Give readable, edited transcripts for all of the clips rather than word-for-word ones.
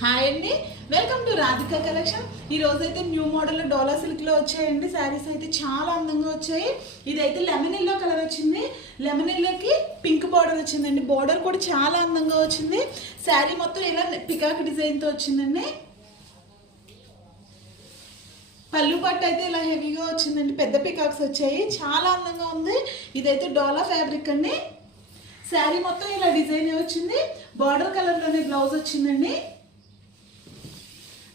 Hi అండి, welcome to Radhika collection. ఈ రోజు అయితే న్యూ మోడల్ డోలా సిల్క్ లో వచ్చాయండి. శారీస్ అయితే చాలా అందంగా వచ్చాయి. ఇదైతే లెమన్ ఎల్లో కలర్ వచ్చింది. లెమన్ ఎల్లోకి పింక్ బార్డర్ వచ్చిందండి. బార్డర్ కూడా చాలా అందంగా వచ్చింది. శారీ మొత్తం ఇలా పికాక్ డిజైన్ తో వచ్చిందండి. పళ్ళు పట్టు అయితే ఇలా హెవీగా వచ్చిందండి. పెద్ద పికాక్స్ వచ్చాయి, చాలా అందంగా ఉంది. ఇదైతే డోలా ఫ్యాబ్రిక్ అండి. శారీ మొత్తం ఇలా డిజైన్ వచ్చింది. బార్డర్ కలర్ లోనే బ్లౌజ్ వచ్చిందండి.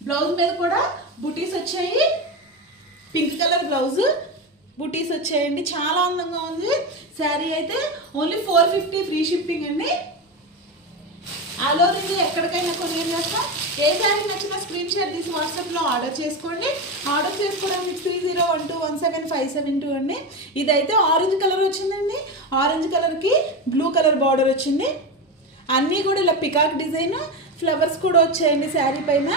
బ్లౌజ్ మీద కూడా బుటీస్ వచ్చాయి. పింక్ కలర్ బ్లౌజ్ బుటీస్ వచ్చాయండి. చాలా అందంగా ఉంది. శారీ అయితే ఓన్లీ 450 ఫ్రీ షిప్పింగ్ అండి. ఆల్ ఓవర్ ఇండియా ఎక్కడికైనా కొరియర్ చేస్తాం. ఏ శారీ నచ్చినా స్క్రీన్ షాట్ తీసి వాట్సాప్లో ఆర్డర్ చేసుకోండి. ఆర్డర్ చేసుకోవడానికి 6012175572 అండి. ఇదైతే ఆరెంజ్ కలర్ వచ్చిందండి. ఆరెంజ్ కలర్కి బ్లూ కలర్ బార్డర్ వచ్చింది. అన్నీ కూడా ఇలా పికాక్ డిజైన్, ఫ్లవర్స్ కూడా వచ్చాయండి శారీ పైన.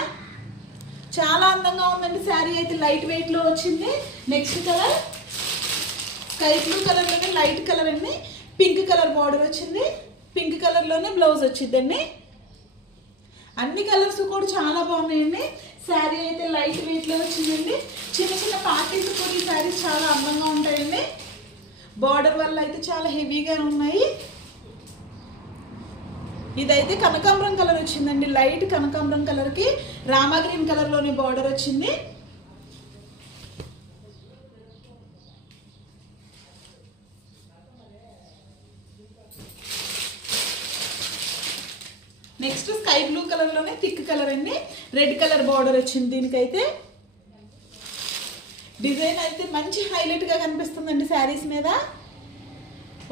చాలా అందంగా ఉందండి. శారీ అయితే లైట్ వెయిట్లో వచ్చింది. నెక్స్ట్ కలర్ స్కై బ్లూ కలర్లోనే లైట్ కలర్ అండి. పింక్ కలర్ బార్డర్ వచ్చింది. పింక్ కలర్లోనే బ్లౌజ్ వచ్చిందండి. అన్ని కలర్స్ కూడా చాలా బాగున్నాయండి. శారీ అయితే లైట్ వెయిట్లో వచ్చిందండి. చిన్న చిన్న పార్టీస్ కూడా ఈ శారీస్ చాలా అందంగా ఉంటాయండి. బార్డర్ వల్ల అయితే చాలా హెవీగా ఉన్నాయి. ఇదైతే కనకాంబరం కలర్ వచ్చిందండి. లైట్ కనకాంబరం కలర్కి రామా గ్రీన్ కలర్లోని బార్డర్ వచ్చింది. నెక్స్ట్ స్కై బ్లూ కలర్లోనే థిక్ కలర్ అండి. రెడ్ కలర్ బార్డర్ వచ్చింది. దీనికైతే డిజైన్ అయితే మంచి హైలైట్గా కనిపిస్తుందండి శారీస్ మీద.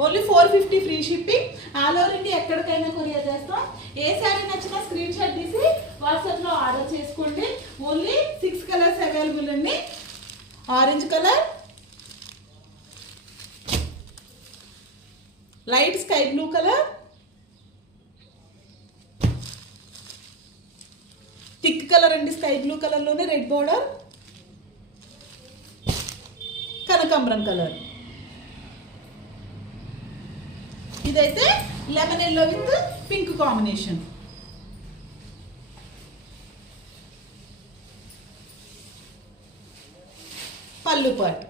Only 450 free shipping. All over India ఎక్కడికైనా కొరియర్ చేస్తాం. ఏ శారీ నచ్చినా స్క్రీన్ షాట్ తీసి వాట్సాప్లో ఆర్డర్ చేసుకోండి. ఓన్లీ 6 కలర్స్ అవైలబుల్ అండి. Orange colour, light sky blue colour, thick colour అండి. స్కై బ్లూ కలర్లోనే రెడ్ బోర్డర్, కనకాంబరం కలర్. ఇదైతే lemon yellow with pink combination. పళ్ళు పాటు